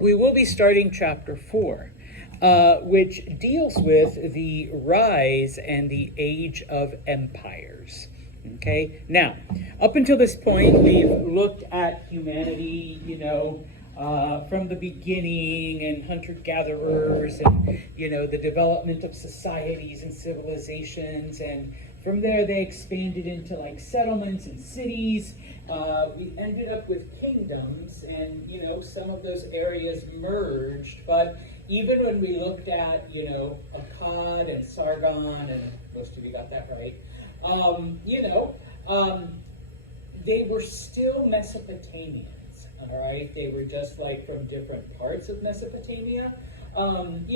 we will be starting chapter 4, which deals with the rise and the age of empires. Okay, now, up until this point, we've looked at humanity, from the beginning, and hunter-gatherers, and, the development of societies and civilizations, and from there they expanded into like settlements and cities. We ended up with kingdoms, and, some of those areas merged, but even when we looked at, Akkad and Sargon, and most of you got that right, they were still Mesopotamians, all right? They were just like from different parts of Mesopotamia. And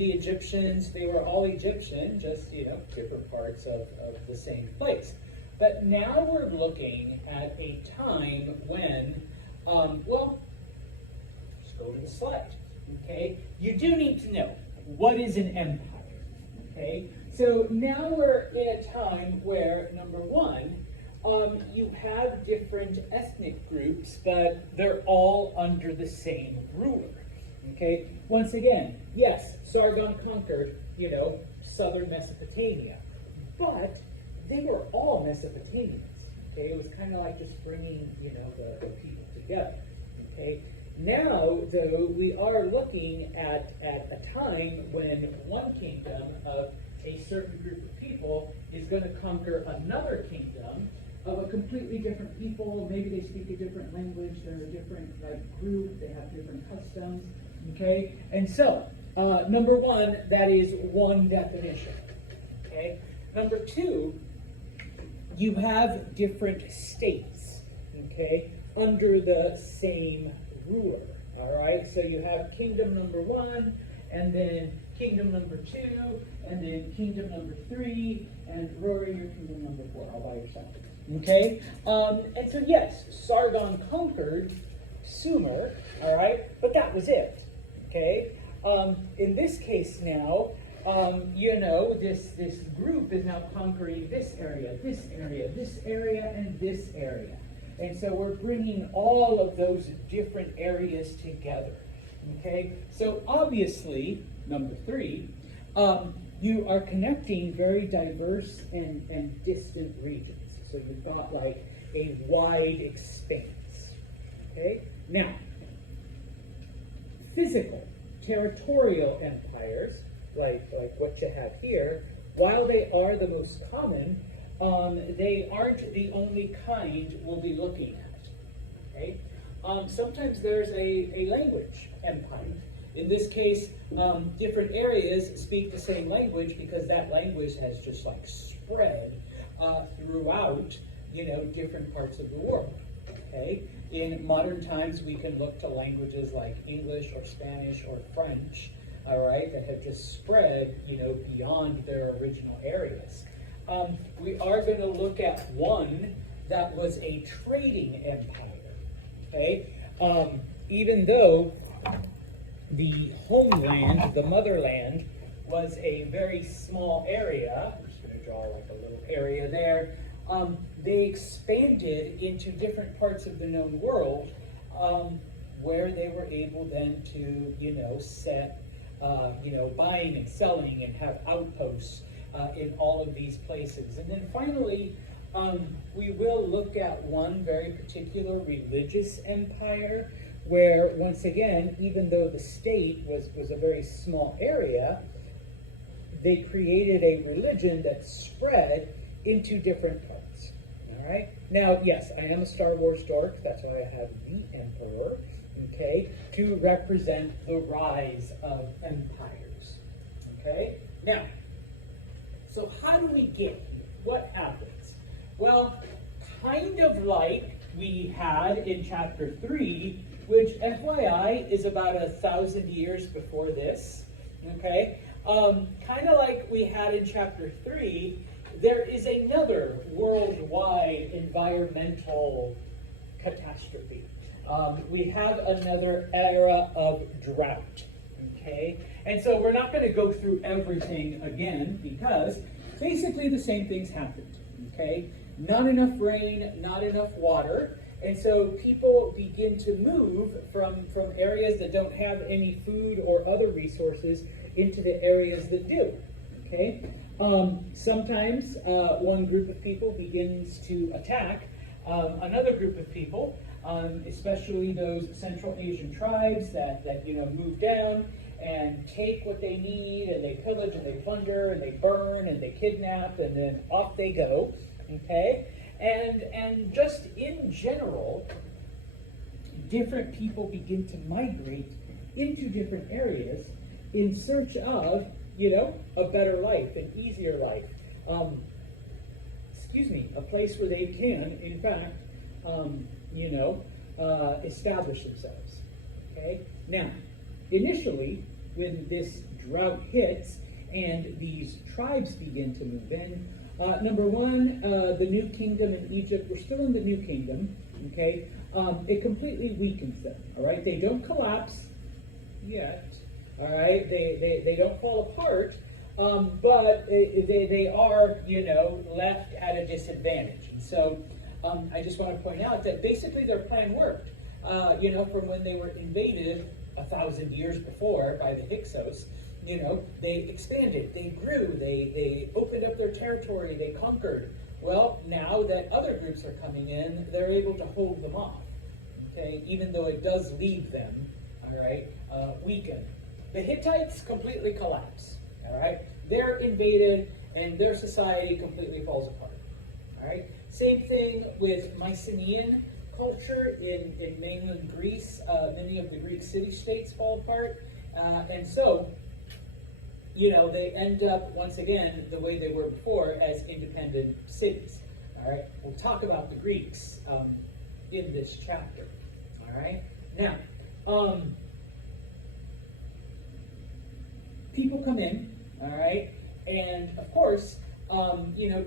the Egyptians, they were all Egyptian, just, different parts of the same place. But now we're looking at a time when, let's go to the slide, okay? You do need to know, what is an empire, okay? So now we're in a time where, number one, you have different ethnic groups, but they're all under the same ruler. Okay, once again, yes, Sargon conquered, southern Mesopotamia, but they were all Mesopotamians. Okay, it was kind of like just bringing, the people together. Okay, now though we are looking at a time when one kingdom of a certain group of people is going to conquer another kingdom of a completely different people. Maybe they speak a different language, they're a different group, they have different customs. Okay, and so number one, that is one definition. Okay, number two, you have different states. Okay, under the same ruler. All right, so you have kingdom number one, and then kingdom number two, and then kingdom number three, and Rory, your kingdom number 4, all by yourself. Okay, and so yes, Sargon conquered Sumer, all right, but that was it. Okay, in this case now, this group is now conquering this area, this area, this area, and this area. And so we're bringing all of those different areas together. Okay, so obviously, number 3, you are connecting very diverse and distant regions. So you've got like a wide expanse. Okay, now, physical, territorial empires, like what you have here, while they are the most common, they aren't the only kind we'll be looking at. Okay? Sometimes there's a language empire. In this case, different areas speak the same language because that language has just like spread throughout, different parts of the world. Okay? In modern times, we can look to languages like English or Spanish or French, all right, that have just spread, beyond their original areas. We are going to look at one that was a trading empire, okay? Even though the homeland, the motherland, was a very small area, I'm just going to draw like a little area there, they expanded into different parts of the known world where they were able then to, set, buying and selling and have outposts in all of these places. And then finally, we will look at one very particular religious empire where, once again, even though the state was a very small area, they created a religion that spread into different parts. All right? Now, yes, I am a Star Wars dork. That's why I have the Emperor, okay, to represent the rise of empires. Okay? Now, so how do we get here? What happens? Well, kind of like we had in chapter 3, which, FYI, is about 1,000 years before this, okay? Kind of like we had in chapter 3, there is another worldwide environmental catastrophe. We have another era of drought, okay? And so we're not going to go through everything again because basically the same things happened, okay? Not enough rain, not enough water, And so people begin to move from areas that don't have any food or other resources into the areas that do. Okay? Sometimes one group of people begins to attack another group of people, especially those Central Asian tribes that move down and take what they need, and they pillage and they plunder and they burn and they kidnap, and then off they go. Okay? And just in general, different people begin to migrate into different areas in search of, a better life, an easier life. A place where they can, in fact, establish themselves. Okay? Now, initially, when this drought hits and these tribes begin to move in, number one, the new kingdom in Egypt, we're still in the new kingdom, okay? It completely weakens them, all right? They don't collapse yet, all right? They don't fall apart, but they are, left at a disadvantage. And so I just want to point out that basically their plan worked, from when they were invaded 1,000 years before by the Hyksos. They expanded, they grew, they opened up their territory, they conquered. Well, now that other groups are coming in, they're able to hold them off, okay, even though it does leave them, all right, weakened. The Hittites completely collapse, all right? They're invaded, and their society completely falls apart, all right? Same thing with Mycenaean culture in mainland Greece. Many of the Greek city-states fall apart, and so they end up, once again, the way they were before, as independent cities. All right? We'll talk about the Greeks in this chapter. All right? Now, people come in, all right, and of course,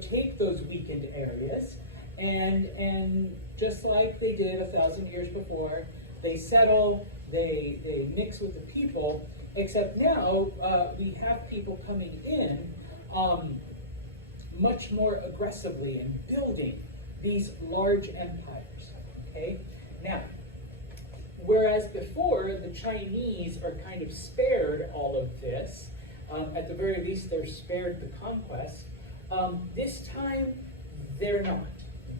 take those weakened areas, and just like they did 1,000 years before, they settle, they mix with the people. Except now we have people coming in much more aggressively and building these large empires. Okay? Now, whereas before the Chinese are kind of spared all of this, at the very least they're spared the conquest, this time they're not.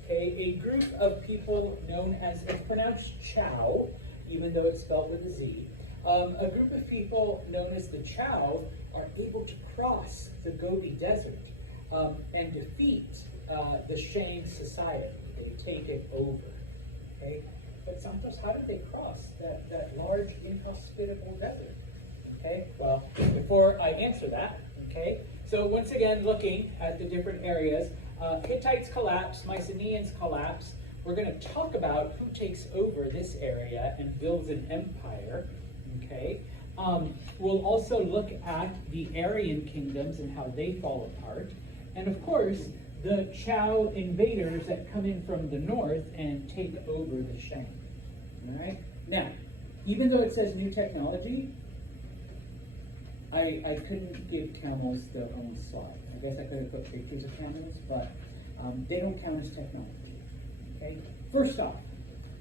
Okay? A group of people known as, it's pronounced Chow, even though it's spelled with a Z. A group of people known as the Chow are able to cross the Gobi Desert and defeat the Shang society. They take it over. Okay? But Santos, how did they cross that large, inhospitable desert? Okay? Well, before I answer that, okay? So once again, looking at the different areas, Hittites collapse, Mycenaeans collapse. We're going to talk about who takes over this area and builds an empire. Okay. We'll also look at the Aryan kingdoms and how they fall apart. And of course, the Chow invaders that come in from the north and take over the Shang. All right. Now, even though it says new technology, I couldn't give camels their own slide. I guess I could have put pictures of camels, but they don't count as technology. Okay. First off,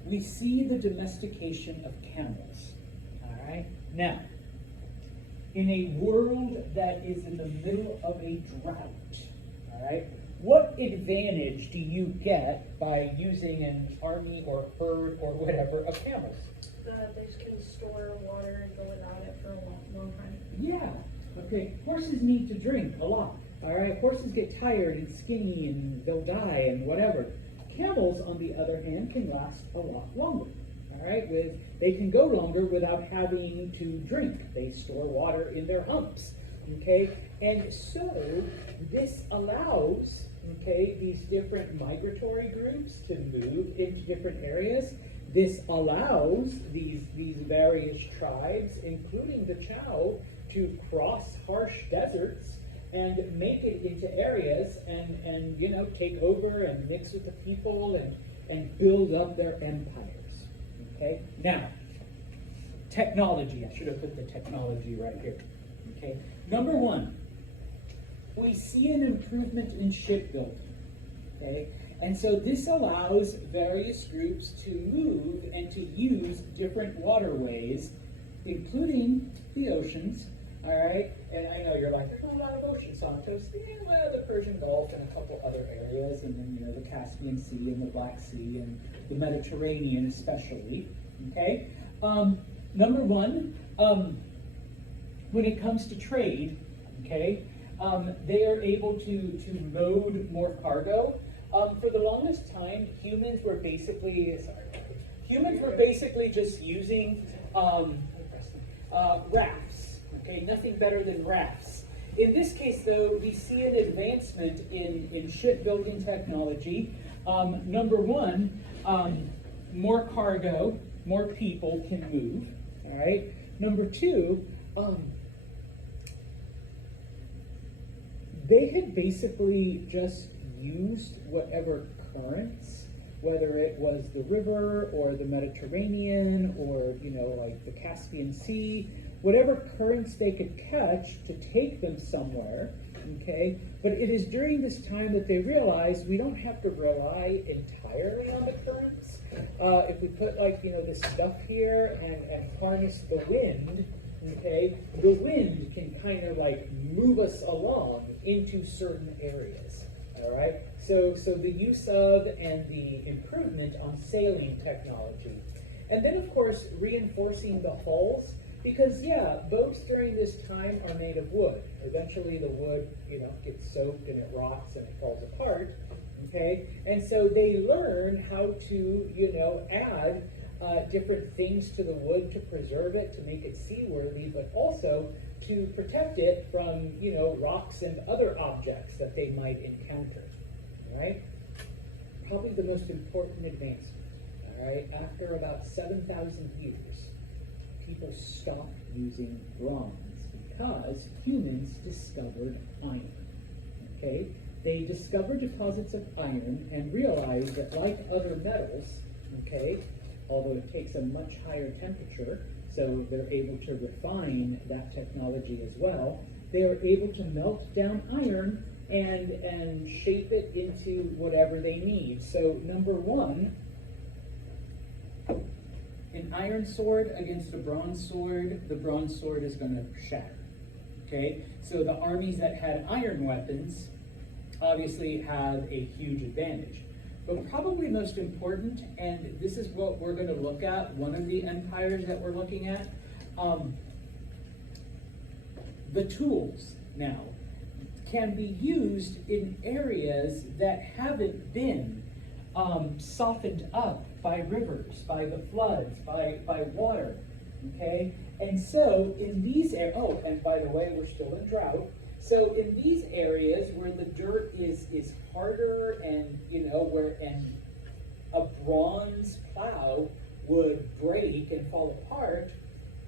we see the domestication of camels. All right. Now, in a world that is in the middle of a drought, all right, what advantage do you get by using an army or herd or whatever of camels? They can store water and go without it for a long time. Yeah. Okay. Horses need to drink a lot. All right. Horses get tired and skinny and they'll die and whatever. Camels, on the other hand, can last a lot longer. All right. They can go longer without having to drink. They store water in their humps. Okay. And so this allows, okay, these different migratory groups to move into different areas. This allows these various tribes, including the Chow, to cross harsh deserts and make it into areas and you know, take over and mix with the people and build up their empires. Okay? Now, technology. I should have put the technology right here. Okay? Number one, we see an improvement in shipbuilding. Okay? And so this allows various groups to move and to use different waterways, including the oceans, all right? And I know you're like, there's a lot of oceans on toast. Yeah, well, the Persian Gulf and a couple other areas, and then, you know, the Caspian Sea and the Black Sea and the Mediterranean especially, okay? Number one, when it comes to trade, okay, they are able to load more cargo. For the longest time, humans were basically just using rafts, okay, nothing better than rafts. In this case, though, we see an advancement in shipbuilding technology. Number one, more cargo, more people can move, all right? Number two, they had basically just used whatever currents, whether it was the river or the Mediterranean or, you know, like the Caspian Sea, whatever currents they could catch to take them somewhere, okay? But it is during this time that they realized we don't have to rely entirely on the currents. If we put, like, you know, this stuff here and harness the wind, okay, the wind can kind of like move us along into certain areas, all right? So the use of and the improvement on sailing technology. And then, of course, reinforcing the hulls, because, yeah, boats during this time are made of wood. Eventually the wood, you know, gets soaked and it rots and it falls apart, okay? And so they learn how to, you know, add different things to the wood to preserve it, to make it seaworthy, but also to protect it from, you know, rocks and other objects that they might encounter, all right? Probably the most important advancement, all right? After about 7,000 years, people stopped using bronze because humans discovered iron, okay? They discovered deposits of iron and realized that, like other metals, okay, although it takes a much higher temperature, so they're able to refine that technology as well, they are able to melt down iron and shape it into whatever they need. So number one, an iron sword against a bronze sword, the bronze sword is going to shatter, okay? So the armies that had iron weapons obviously have a huge advantage. But probably most important, and this is what we're going to look at, one of the empires that we're looking at, the tools now can be used in areas that haven't been softened up by rivers, by the floods, by water, okay? And so in these areas, oh, and by the way, we're still in drought. So in these areas where the dirt is harder and, you know, where a bronze plow would break and fall apart,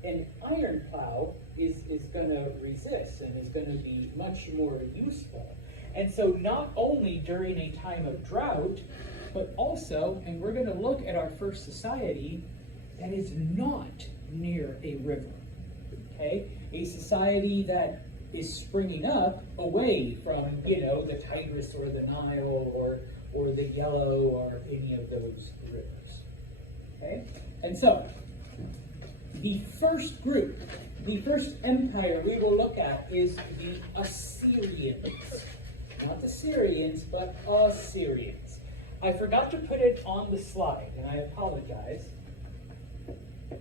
an iron plow is going to resist and is going to be much more useful. And so not only during a time of drought, but also, and we're going to look at our first society that is not near a river, okay? A society that is springing up away from, you know, the Tigris or the Nile or the Yellow or any of those rivers, okay? And so, the first group, the first empire we will look at is the Assyrians. Not the Syrians, but Assyrians. I forgot to put it on the slide, and I apologize.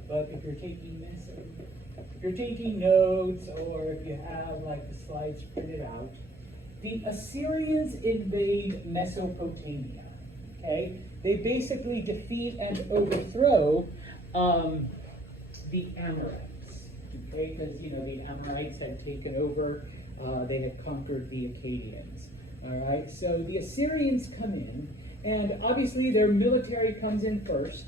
But if you're taking this, if you're taking notes, or if you have like the slides printed out, the Assyrians invade Mesopotamia. Okay, they basically defeat and overthrow the Amorites. Okay, because you know the Amorites had taken over, they had conquered the Akkadians. All right, so the Assyrians come in, and obviously their military comes in first.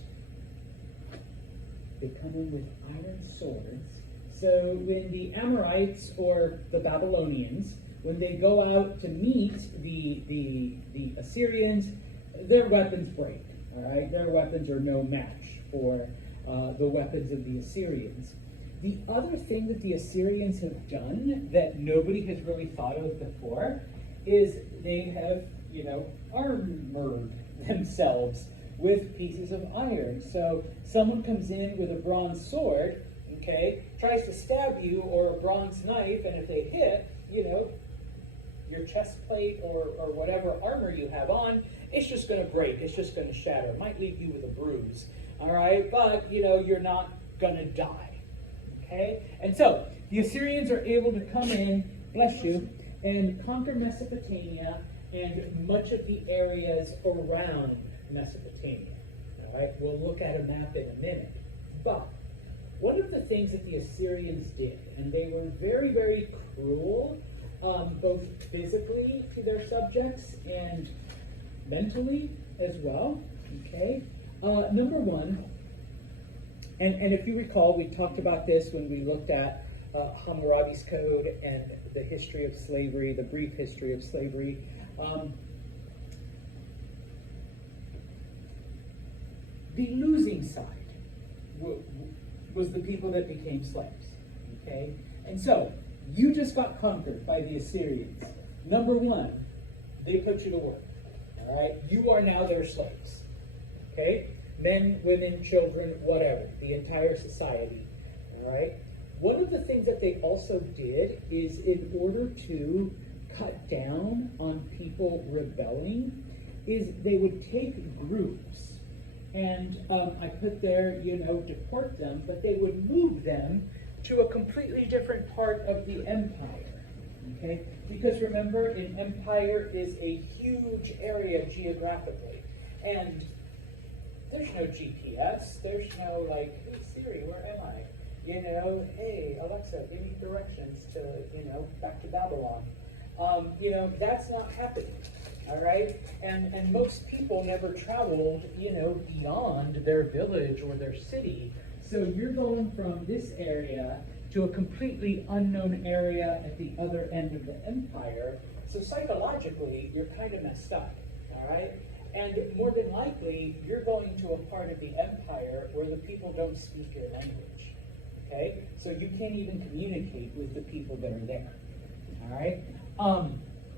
They come in with iron swords. So when the Amorites or the Babylonians, when they go out to meet the Assyrians, their weapons break. All right, their weapons are no match for the weapons of the Assyrians. The other thing that the Assyrians have done that nobody has really thought of before is they have armored themselves with pieces of iron. So someone comes in with a bronze sword, okay, tries to stab you, or a bronze knife, and if they hit, your chest plate or whatever armor you have on, it's just going to break. It's just going to shatter. It might leave you with a bruise. All right, but you're not going to die. Okay, and so the Assyrians are able to come in, bless you, and conquer Mesopotamia and much of the areas around Mesopotamia. All right, we'll look at a map in a minute. But one of the things that the Assyrians did, and they were very, very cruel, both physically to their subjects and mentally as well. Okay, number one, and if you recall, we talked about this when we looked at Hammurabi's Code and the history of slavery, the brief history of slavery. The losing side was the people that became slaves. Okay, and so you just got conquered by the Assyrians. Number one, they put you to work. All right, you are now their slaves. Okay, men, women, children, whatever, the entire society. All right. One of the things that they also did is, in order to cut down on people rebelling, is they would take groups and I put there, deport them, but they would move them to a completely different part of the empire. Okay? Because remember, an empire is a huge area geographically. And there's no GPS, there's no hey Siri, where am I? Hey Alexa, give me directions to, back to Babylon. That's not happening. All right? And most people never traveled, beyond their village or their city. So you're going from this area to a completely unknown area at the other end of the empire. So psychologically, you're kind of messed up. All right? And more than likely, you're going to a part of the empire where the people don't speak your language. Okay? So you can't even communicate with the people that are there. All right?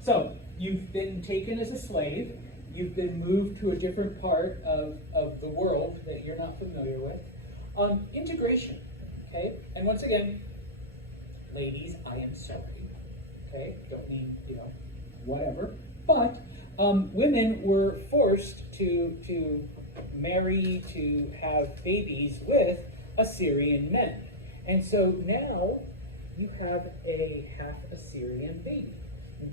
So you've been taken as a slave. You've been moved to a different part of the world that you're not familiar with. Integration. Okay? And once again, ladies, I am sorry. Okay? Don't mean, whatever. But women were forced to marry, to have babies with Assyrian men. And so now you have a half Assyrian baby.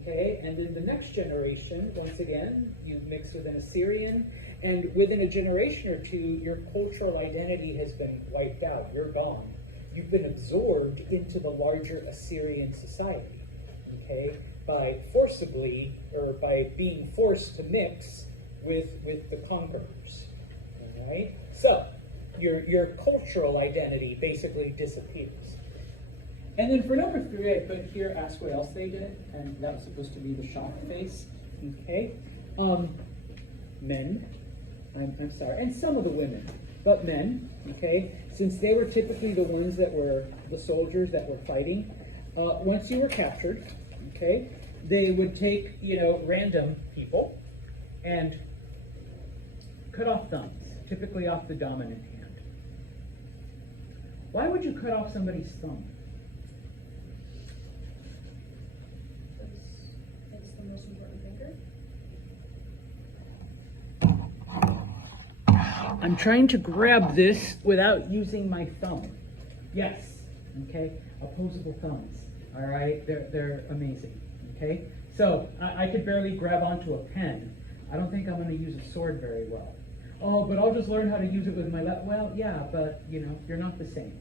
Okay, and then the next generation, once again, you mix with an Assyrian, and within a generation or two, your cultural identity has been wiped out. You're gone. You've been absorbed into the larger Assyrian society, okay, by being forced to mix with the conquerors. All right, so your cultural identity basically disappears. And then for number 3, I put here, ask what else they did, and that was supposed to be the shock face. Okay, men. I'm sorry, and some of the women, but men. Okay, since they were typically the ones that were the soldiers that were fighting. Once you were captured, okay, they would take random people and cut off thumbs, typically off the dominant hand. Why would you cut off somebody's thumb? It's the most important finger. I'm trying to grab this without using my thumb. Yes, okay, opposable thumbs. All right, they're amazing. Okay, so I could barely grab onto a pen. I don't think I'm going to use a sword very well. Oh, but I'll just learn how to use it with my left. Well, yeah, but you're not the same.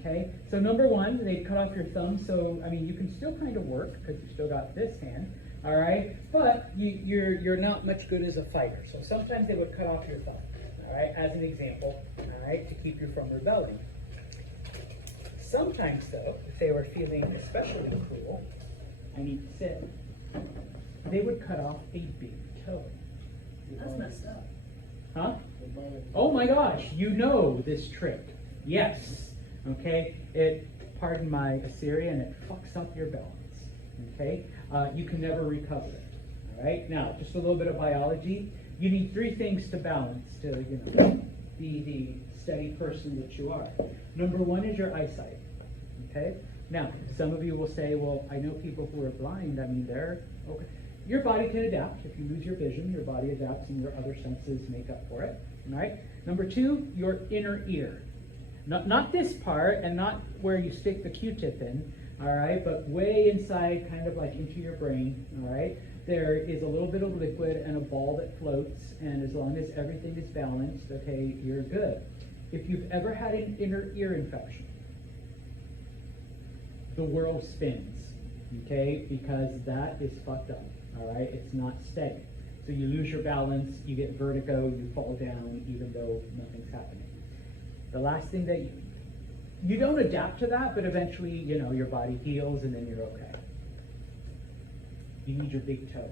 Okay, so number 1, they cut off your thumb. So I mean, you can still kind of work because you still got this hand. All right, but you're not much good as a fighter. So sometimes they would cut off your thumb. All right, as an example. All right, to keep you from rebelling. Sometimes, though, if they were feeling especially cruel, I need to sit, they would cut off a big toe. That's messed up. Huh? Oh my gosh, you know this trick. Yes. Okay? Pardon my Assyrian, it fucks up your balance. Okay? You can never recover it. All right, now, just a little bit of biology. You need three things to balance to, be the steady person that you are. Number one is your eyesight, okay? Now, some of you will say, well, I know people who are blind. I mean, they're, okay. Your body can adapt. If you lose your vision, your body adapts and your other senses make up for it, all right? Number two, your inner ear. Not this part and not where you stick the Q-tip in, all right, but way inside, kind of like into your brain, all right? There is a little bit of liquid and a ball that floats, and as long as everything is balanced, okay, you're good. If you've ever had an inner ear infection, the world spins, okay, because that is fucked up, all right? It's not steady. So you lose your balance, you get vertigo, you fall down even though nothing's happening. The last thing that you don't adapt to that, but eventually, your body heals and then you're okay. You need your big toe.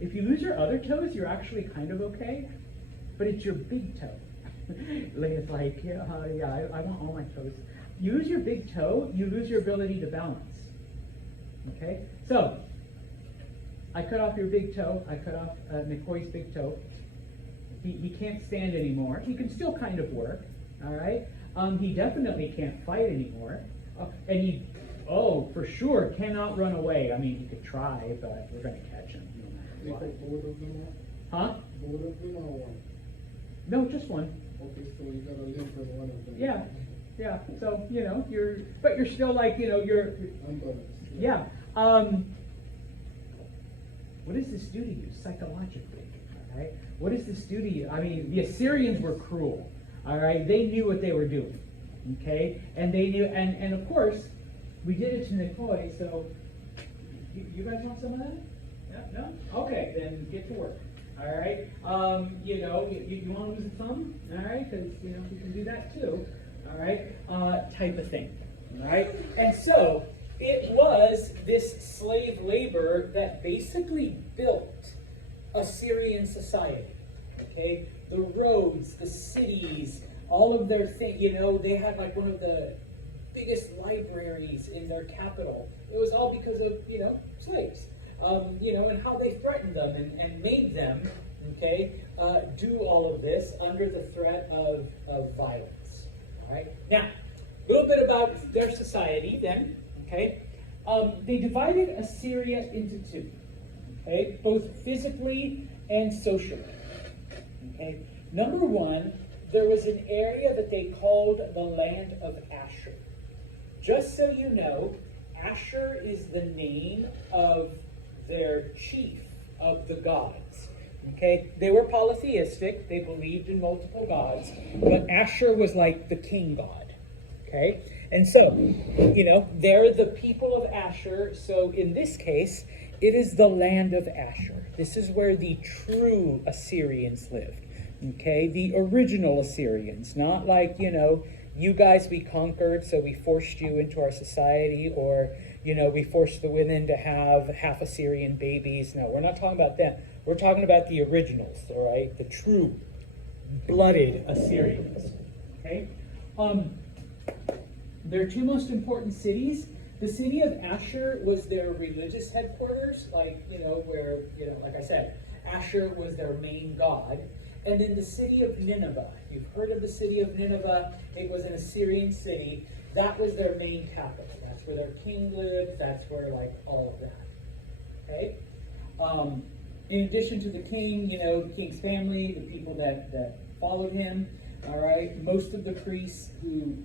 If you lose your other toes, you're actually kind of okay, but it's your big toe. It's like, I want all my toes. You lose your big toe, you lose your ability to balance. Okay? So, I cut off your big toe. I cut off McCoy's big toe. He can't stand anymore. He can still kind of work. All right? He definitely can't fight anymore. And he, for sure, cannot run away. I mean, he could try, but we're going to catch him no matter what. Huh? Both of them or one? No, just one. Okay, so you got a limp in one of them. Yeah. So, you're still like, you're. Unbalanced. Yeah. What does this do to you psychologically? All right? What does this do to you? I mean, the Assyrians were cruel. All right? They knew what they were doing. Okay? And they knew, and of course, we did it to Nikoi, so you guys want some of that? Yeah? No? Okay, then get to work. All right? You want to lose a thumb? All right? Because, you can do that too. All right? Type of thing. All right? And so, it was this slave labor that basically built Assyrian society. Okay? The roads, the cities, all of their things, they had like one of the biggest libraries in their capital. It was all because of, slaves. And how they threatened them and made them, do all of this under the threat of violence. All right? Now, a little bit about their society then. Okay, they divided Assyria into two, okay, both physically and socially. Okay, number one, there was an area that they called the land of Ashur. Just so you know, Ashur is the name of their chief of the gods. Okay, they were polytheistic; they believed in multiple gods, but Ashur was like the king god. Okay. And so, they're the people of Ashur. So in this case, it is the land of Ashur. This is where the true Assyrians lived. Okay, the original Assyrians, not like, you guys we conquered, so we forced you into our society, or, we forced the women to have half Assyrian babies. No, we're not talking about them. We're talking about the originals, all right? The true blooded Assyrians. Okay? Their two most important cities, the city of Ashur was their religious headquarters, like I said, Ashur was their main god. And then the city of Nineveh, you've heard of the city of Nineveh, it was an Assyrian city. That was their main capital. That's where their king lived, that's where all of that. Okay? In addition to the king, the king's family, the people that followed him, all right, most of the priests who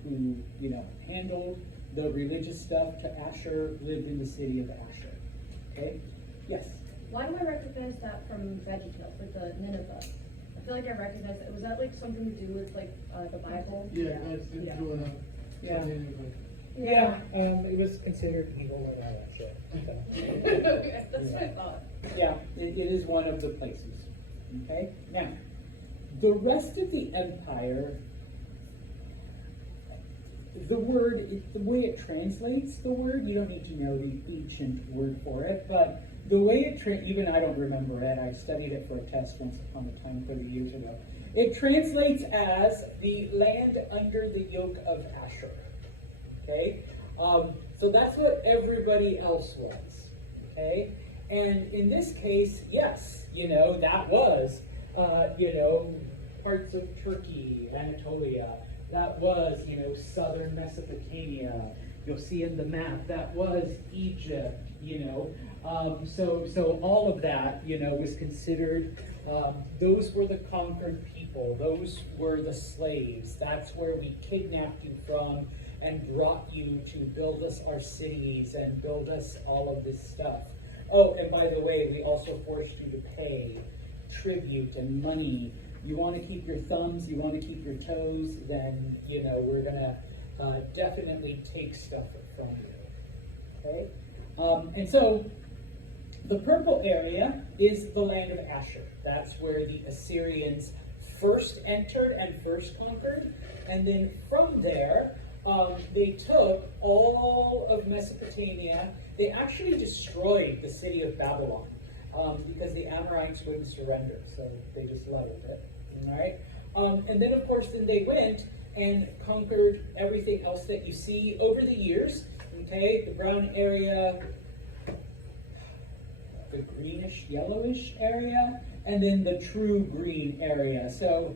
handled the religious stuff to Ashur lived in the city of Ashur. Okay? Yes? Why do I recognize that from VeggieTales, like the Nineveh? I feel like I recognize it. Was that something to do with the Bible? Yeah, that's it. Yeah. Yeah. It was considered evil and all that shit. So. That's what I thought. Yeah, it is one of the places. Okay? Now, the rest of the empire, the way it translates the word, you don't need to know the ancient word for it, but the way even I don't remember it, I studied it for a test once upon a time 30 years ago. It translates as the land under the yoke of Ashur. Okay? So that's what everybody else was. Okay? And in this case, yes, that was, parts of Turkey, Anatolia. That was, southern Mesopotamia. You'll see in the map, that was Egypt, So all of that, was considered, those were the conquered people. Those were the slaves. That's where we kidnapped you from and brought you to build us our cities and build us all of this stuff. Oh, and by the way, we also forced you to pay tribute and money. You want to keep your thumbs, you want to keep your toes, then, we're going to definitely take stuff from you. Okay? And so, the purple area is the land of Asher. That's where the Assyrians first entered and first conquered. And then from there, they took all of Mesopotamia. They actually destroyed the city of Babylon because the Amorites wouldn't surrender, so they just leveled it. All right, and then of course, then they went and conquered everything else that you see over the years. Okay, the brown area, the greenish, yellowish area, and then the true green area. So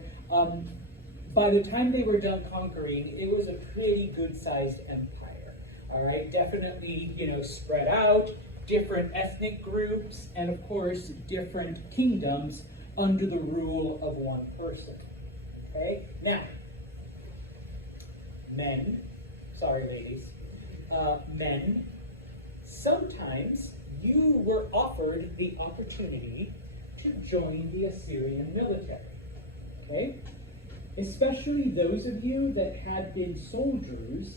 by the time they were done conquering, it was a pretty good-sized empire. All right, definitely, spread out, different ethnic groups, and of course, different kingdoms under the rule of one person. Okay, now, ladies, men, sometimes you were offered the opportunity to join the Assyrian military. Okay? Especially those of you that had been soldiers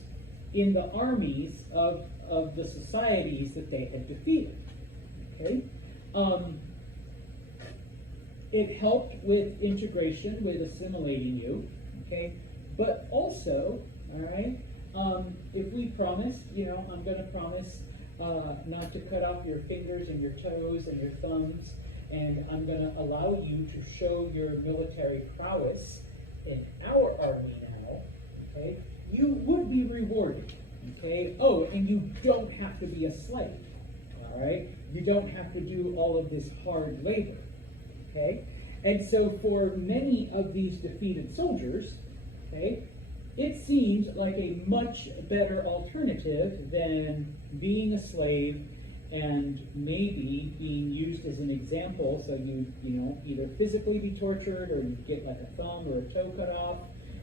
in the armies of the societies that they had defeated. Okay? It helped with integration, with assimilating you. Okay? But also, all right, if we promised, I'm going to promise not to cut off your fingers and your toes and your thumbs, and I'm going to allow you to show your military prowess in our army now, okay, you would be rewarded, okay? Oh, and you don't have to be a slave, all right? You don't have to do all of this hard labor, okay? And so for many of these defeated soldiers, okay, it seemed like a much better alternative than being a slave and maybe being used as an example, so you either physically be tortured or you get like a thumb or a toe cut off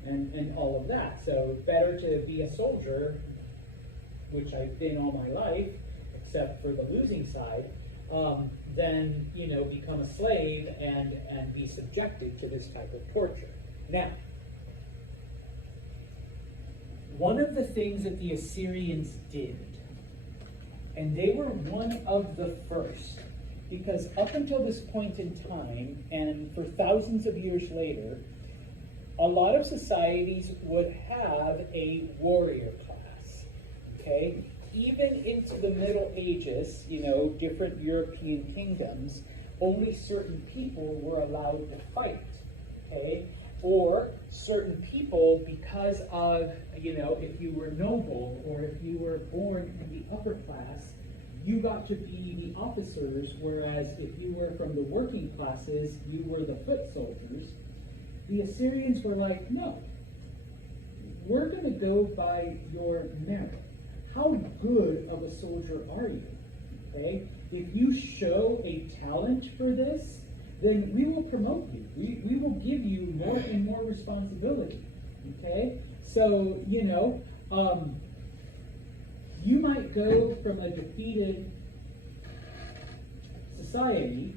and all of that. So better to be a soldier, which I've been all my life, except for the losing side, than become a slave and be subjected to this type of torture. Now, one of the things that the Assyrians did, and they were one of the first, because up until this point in time, and for thousands of years later, a lot of societies would have a warrior class, okay? Even into the Middle Ages, different European kingdoms, only certain people were allowed to fight, okay? Or certain people, because of, if you were noble or if you were born in the upper class, you got to be the officers, whereas if you were from the working classes, you were the foot soldiers. The Assyrians were like, no, we're going to go by your merit. How good of a soldier are you? Okay? If you show a talent for this, then we will promote you. We will give you more and more responsibility. Okay? So, you might go from a defeated society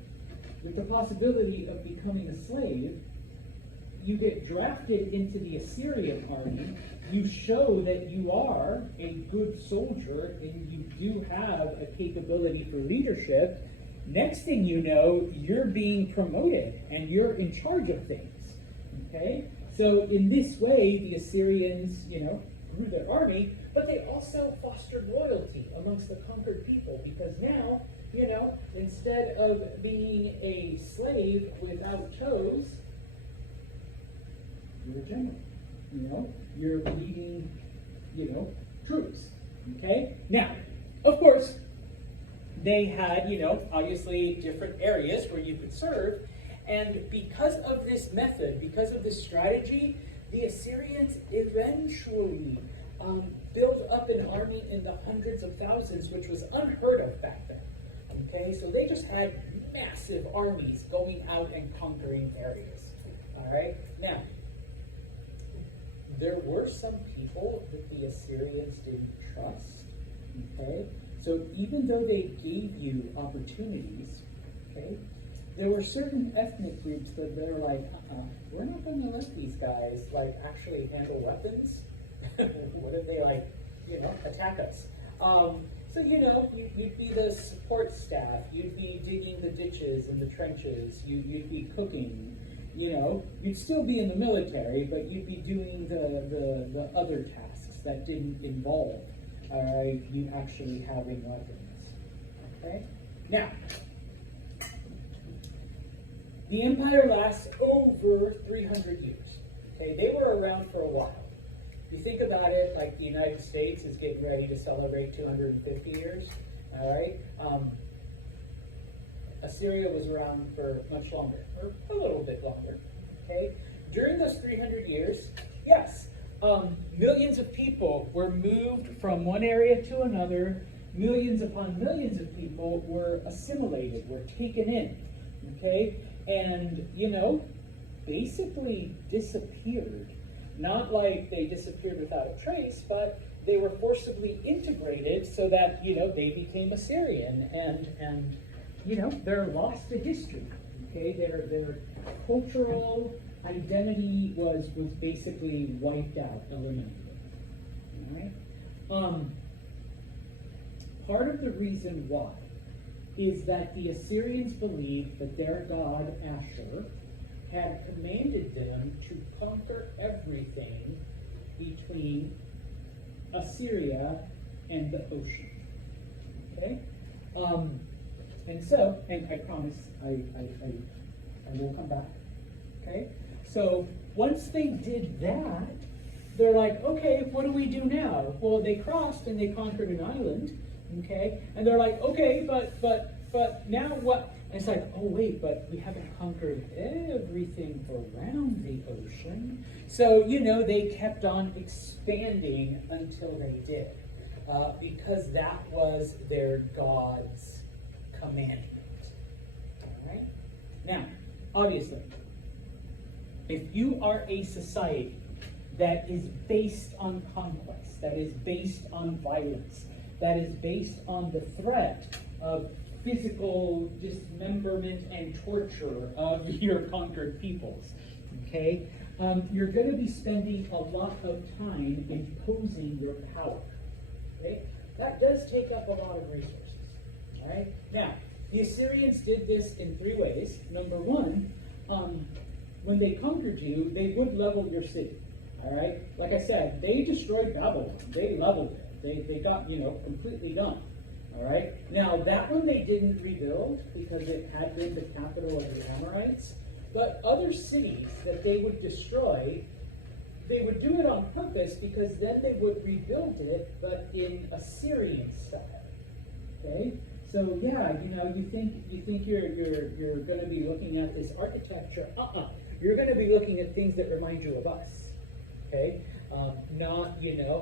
with the possibility of becoming a slave. You get drafted into the Assyrian army. You show that you are a good soldier and you do have a capability for leadership. Next thing you know, you're being promoted and you're in charge of things. Okay? So in this way, the Assyrians, grew their army, but they also fostered loyalty amongst the conquered people, because now, instead of being a slave without toes, you're a general. You're leading, troops. Okay? Now, of course, they had, obviously different areas where you could serve. And because of this method, because of this strategy, the Assyrians eventually built up an army in the hundreds of thousands, which was unheard of back then. Okay, so they just had massive armies going out and conquering areas. All right, now, there were some people that the Assyrians didn't trust. Okay, so even though they gave you opportunities, okay, there were certain ethnic groups that they're like, we're not going to let these guys like actually handle weapons. What if they attack us? So you'd be the support staff. You'd be digging the ditches and the trenches. You'd be cooking. You'd still be in the military, but you'd be doing the other tasks that didn't involve you actually having weapons. Okay. Now, the empire lasts over 300 years. Okay, they were around for a while. You think about it, like the United States is getting ready to celebrate 250 years. All right. Assyria was around for much longer, or a little bit longer. Okay. During those 300 years, yes, millions of people were moved from one area to another. Millions upon millions of people were assimilated, were taken in. Okay. And, basically disappeared. Not like they disappeared without a trace, but they were forcibly integrated so that, they became Assyrian and they're lost to history. Okay, their cultural identity was basically wiped out, eliminated. All right. Part of the reason why is that the Assyrians believed that their god Ashur had commanded them to conquer everything between Assyria and the ocean. Okay? And I promise I will come back. Okay? So once they did that, they're like, okay, what do we do now? Well, they crossed and they conquered an island. Okay? And they're like, okay, but now what? And it's like, oh wait, but we haven't conquered everything around the ocean. So, they kept on expanding until they did. Because that was their God's commandment. All right? Now, obviously, if you are a society that is based on conquest, that is based on violence, that is based on the threat of physical dismemberment and torture of your conquered peoples, okay? You're going to be spending a lot of time imposing your power, okay? That does take up a lot of resources, all right? Now, the Assyrians did this in 3 ways. Number one, when they conquered you, they would level your city, all right? Like I said, they destroyed Babylon. They leveled it. They got, completely done. All right. Now that one they didn't rebuild because it had been the capital of the Amorites. But other cities that they would destroy, they would do it on purpose because then they would rebuild it, but in Assyrian style. Okay. So yeah, you think you're going to be looking at this architecture. You're going to be looking at things that remind you of us. Okay. Not,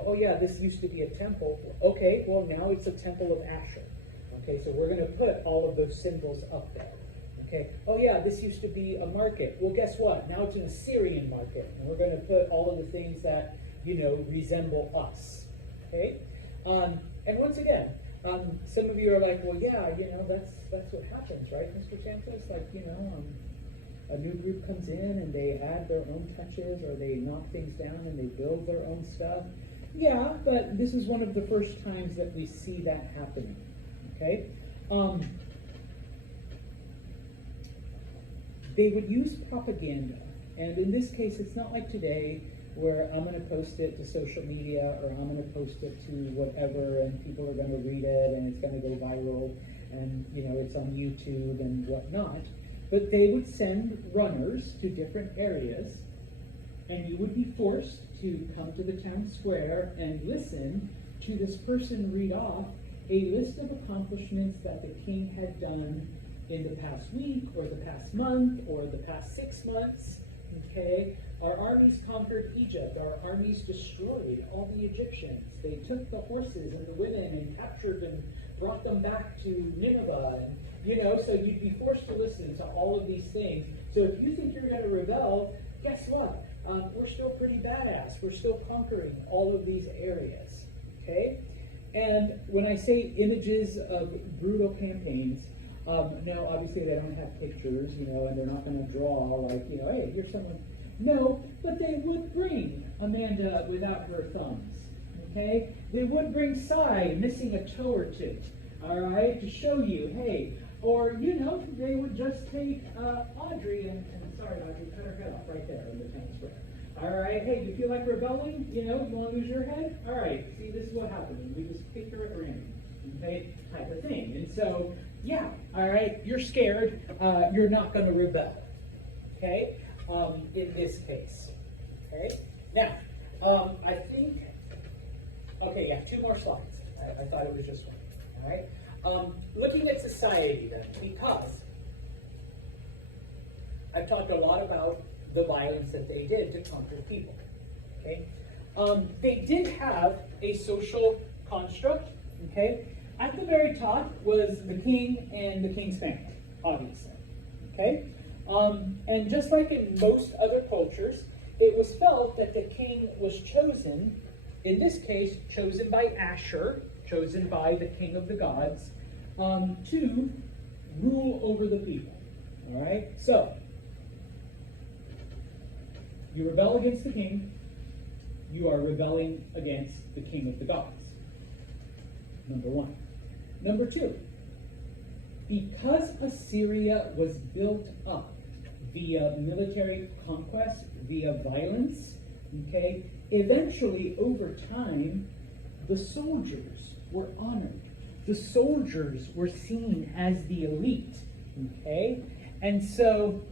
oh yeah, this used to be a temple. Okay, well now it's a temple of Ashur. Okay, so we're going to put all of those symbols up there. Okay, oh yeah, this used to be a market. Well, guess what? Now it's an Assyrian market, and we're going to put all of the things that, resemble us. Okay, and once again, some of you are like, well, yeah, that's what happens, right, Mr. Santos? Like, a new group comes in and they add their own touches or they knock things down and they build their own stuff. Yeah, but this is one of the first times that we see that happening. Okay? They would use propaganda. And in this case, it's not like today where I'm going to post it to social media or I'm going to post it to whatever and people are going to read it and it's going to go viral and, it's on YouTube and whatnot. But they would send runners to different areas, and you would be forced to come to the town square and listen to this person read off a list of accomplishments that the king had done in the past week, or the past month, or the past 6 months. Okay, our armies conquered Egypt. Our armies destroyed all the Egyptians. They took the horses and the women and captured and brought them back to Nineveh. And, so you'd be forced to listen to all of these things. So if you think you're going to rebel, guess what? We're still pretty badass. We're still conquering all of these areas. Okay? And when I say images of brutal campaigns, now obviously they don't have pictures, and they're not going to draw like, hey, here's someone. No, but they would bring Amanda without her thumbs. Okay? They would bring Cy missing a toe or two. All right? To show you, hey. Or, they would just take Audrey and sorry, Audrey, cut her head off right there in the town square. All right, hey, you feel like rebelling? You want to lose your head? All right, see, this is what happens. We just pick her at random, okay, type of thing. And so, yeah, all right, you're scared. You're not going to rebel, okay, in this case, okay? Now, I think, okay, yeah, 2 more slides. I thought it was just one, all right? Looking at society then, because I've talked a lot about the violence that they did to conquer people, okay? They did have a social construct, okay? At the very top was the king and the king's family, obviously, okay? And just like in most other cultures, it was felt that the king was chosen, in this case, chosen by Asher, chosen by the king of the gods, to rule over the people, all right? So, you rebel against the king, you are rebelling against the king of the gods. Number 1. Number 2, because Assyria was built up via military conquest, via violence, okay, eventually over time, the soldiers were honored. The soldiers were seen as the elite, okay? And so,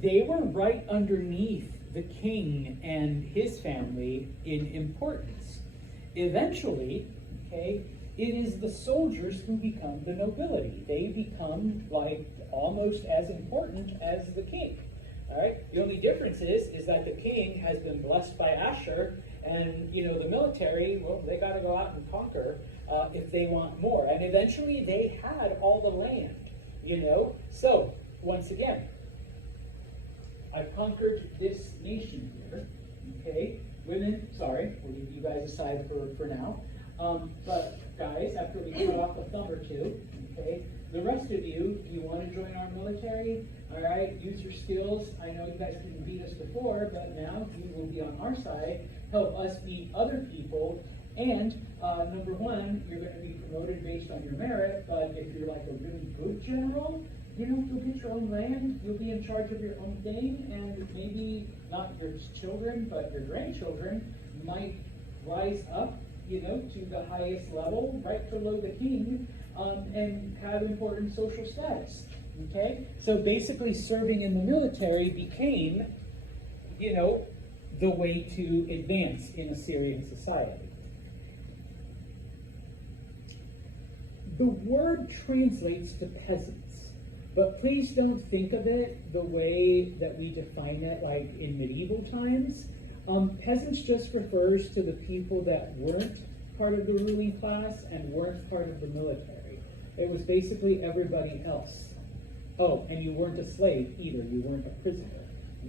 they were right underneath the king and his family in importance. Eventually, okay, it is the soldiers who become the nobility. They become like almost as important as the king. All right. The only difference is that the king has been blessed by Asher, and the military, well, they got to go out and conquer if they want more. And eventually, they had all the land. So once again, I've conquered this nation here, okay? Women, sorry, we'll leave you guys aside for now. But guys, after we cut off a thumb or two, okay, the rest of you, do you want to join our military? All right, use your skills. I know you guys couldn't beat us before, but now you will be on our side, help us beat other people. And number 1, you're going to be promoted based on your merit, but if you're like a really good general, you'll get your own land, you'll be in charge of your own thing, and maybe not your children, but your grandchildren might rise up, to the highest level, right below the king, and have important social status, okay? So basically serving in the military became, the way to advance in Assyrian society. The word translates to peasants. But please don't think of it the way that we define it, like in medieval times. Peasants just refers to the people that weren't part of the ruling class and weren't part of the military. It was basically everybody else. Oh, and you weren't a slave either. You weren't a prisoner.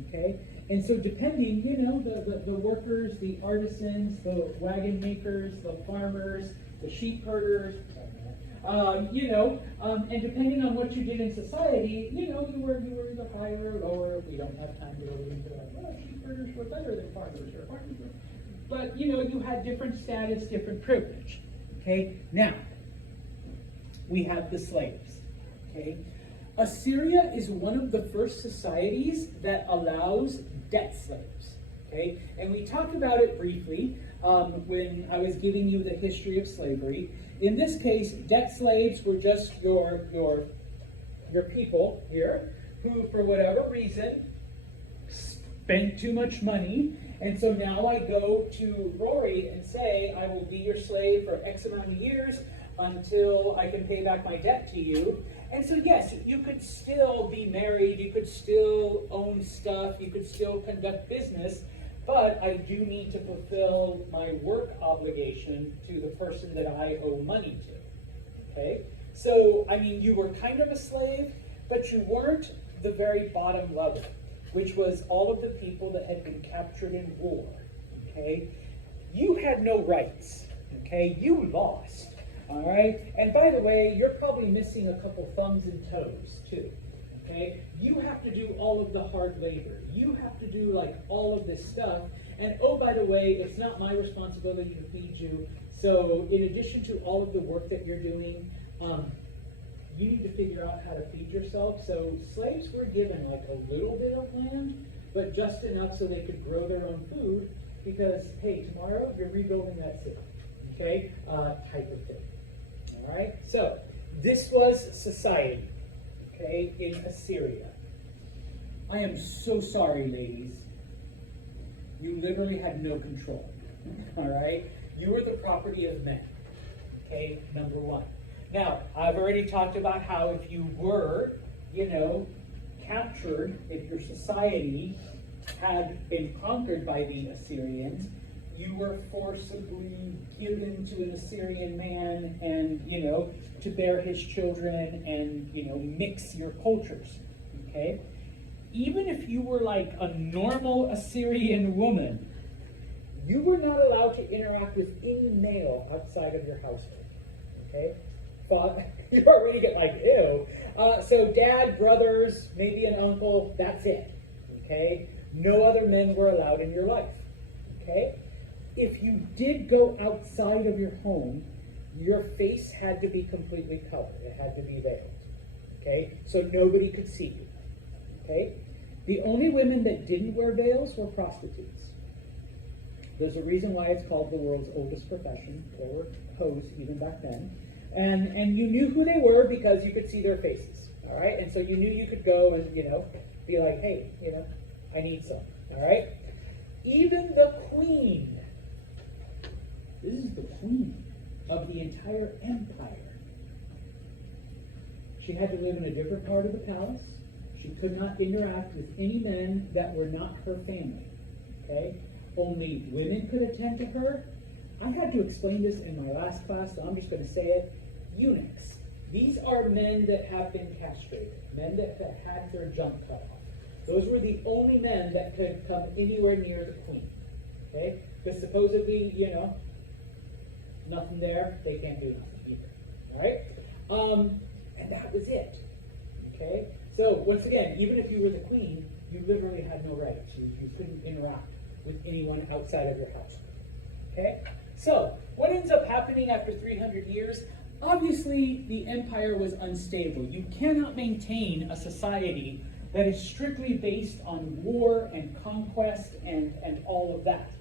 Okay? And so depending, the workers, the artisans, the wagon makers, the farmers, the sheep herders, and depending on what you did in society, you were either higher or lower. We don't have time to go into sheep herders were better than farmers, or farmers were. But, you had different status, different privilege. Okay? Now, we have the slaves. Okay? Assyria is one of the first societies that allows debt slaves. Okay? And we talked about it briefly when I was giving you the history of slavery. In this case, debt slaves were just your people here who, for whatever reason, spent too much money And so now I go to Rory and say, I will be your slave for X amount of years until I can pay back my debt to you. And so yes, you could still be married, you could still own stuff, you could still conduct business, but I do need to fulfill my work obligation to the person that I owe money to. Okay? So, I mean, you were kind of a slave, but you weren't the very bottom level, which was all of the people that had been captured in war. Okay? You had no rights. Okay? You lost. All right? And by the way, you're probably missing a couple thumbs and toes, too. Okay? You have to do all of the hard labor. You have to do like all of this stuff. And oh, by the way, it's not my responsibility to feed you. So in addition to all of the work that you're doing, you need to figure out how to feed yourself. So slaves were given like a little bit of land, but just enough so they could grow their own food because, hey, tomorrow you're rebuilding that city. Okay? Type of thing. All right? So this was society. Okay, in Assyria. I am so sorry, ladies. You literally had no control. All right? You were the property of men. Okay, number one. Now, I've already talked about how if you were, captured, if your society had been conquered by the Assyrians, you were forcibly given to an Assyrian man and, to bear his children and, mix your cultures, okay? Even if you were like a normal Assyrian woman, you were not allowed to interact with any male outside of your household, okay? But you already get like, ew. So dad, brothers, maybe an uncle, that's it, okay? No other men were allowed in your life, okay? If you did go outside of your home, your face had to be completely covered. It had to be veiled. Okay? So nobody could see you. Okay? The only women that didn't wear veils were prostitutes. There's a reason why it's called the world's oldest profession. There were hoes even back then. And you knew who they were because you could see their faces. All right? And so you knew you could go and, be like, hey, I need some. All right? Even the queen. This is the queen of the entire empire. She had to live in a different part of the palace. She could not interact with any men that were not her family. Okay? Only women could attend to her. I had to explain this in my last class, so I'm just going to say it. Eunuchs. These are men that have been castrated, men that have had their junk cut off. Those were the only men that could come anywhere near the queen. Okay? Because supposedly, nothing there, they can't do nothing either. All right? And that was it. Okay? So, once again, even if you were the queen, you literally had no rights. You couldn't interact with anyone outside of your house. Okay? So, what ends up happening after 300 years? Obviously, the empire was unstable. You cannot maintain a society that is strictly based on war and conquest and all of that.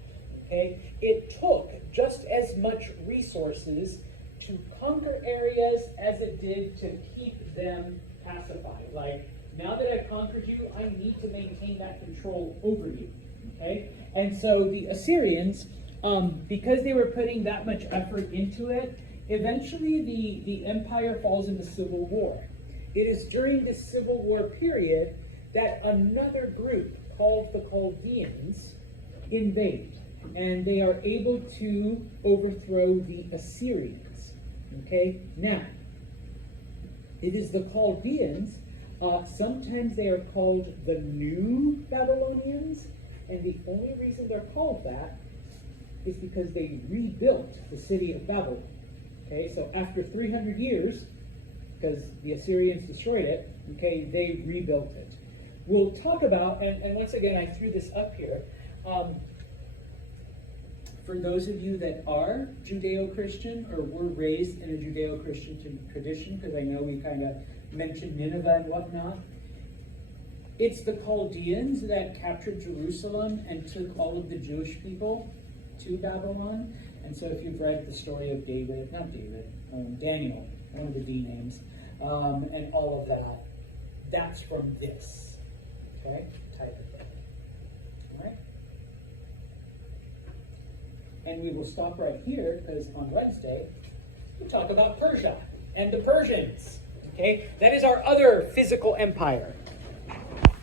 Okay? It took just as much resources to conquer areas as it did to keep them pacified. Like, now that I've conquered you, I need to maintain that control over you. Okay? And so the Assyrians, because they were putting that much effort into it, eventually the empire falls into civil war. It is during this civil war period that another group called the Chaldeans invade. And they are able to overthrow the Assyrians. Okay? Now, it is the Chaldeans, sometimes they are called the New Babylonians, and the only reason they're called that is because they rebuilt the city of Babylon. Okay, so after 300 years, because the Assyrians destroyed it, okay, they rebuilt it. We'll talk about, and once again, I threw this up here, for those of you that are Judeo-Christian or were raised in a Judeo-Christian tradition, because I know we kind of mentioned Nineveh and whatnot, it's the Chaldeans that captured Jerusalem and took all of the Jewish people to Babylon. And so if you've read the story of Daniel, one of the D names, and all of that, that's from this, okay, type of thing. All right? And we will stop right here, because on Wednesday, we talk about Persia and the Persians. Okay, that is our other physical empire.